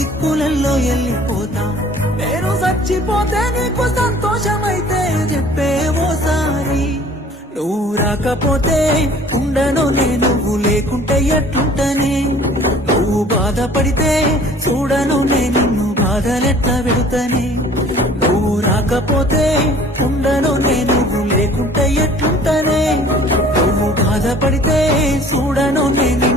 దిక్కులలో వెళ్ళిపోతా. నేను చచ్చిపోతే నీకు సంతోషమైతే చెప్పే ఓసారి. నువ్వు రాకపోతే ఉండను నేను, నువ్వు లేకుంటే ఎట్లుంటనే. నువ్వు బాధపడితే చూడను నేను, నిన్ను బాధలెట్లా పెడుతనే. నువ్వు రాకపోతే ఉండను నేను, నువ్వు లేకుంటే ఎట్లుంటనే. నువ్వు బాధపడితే చూడను నేను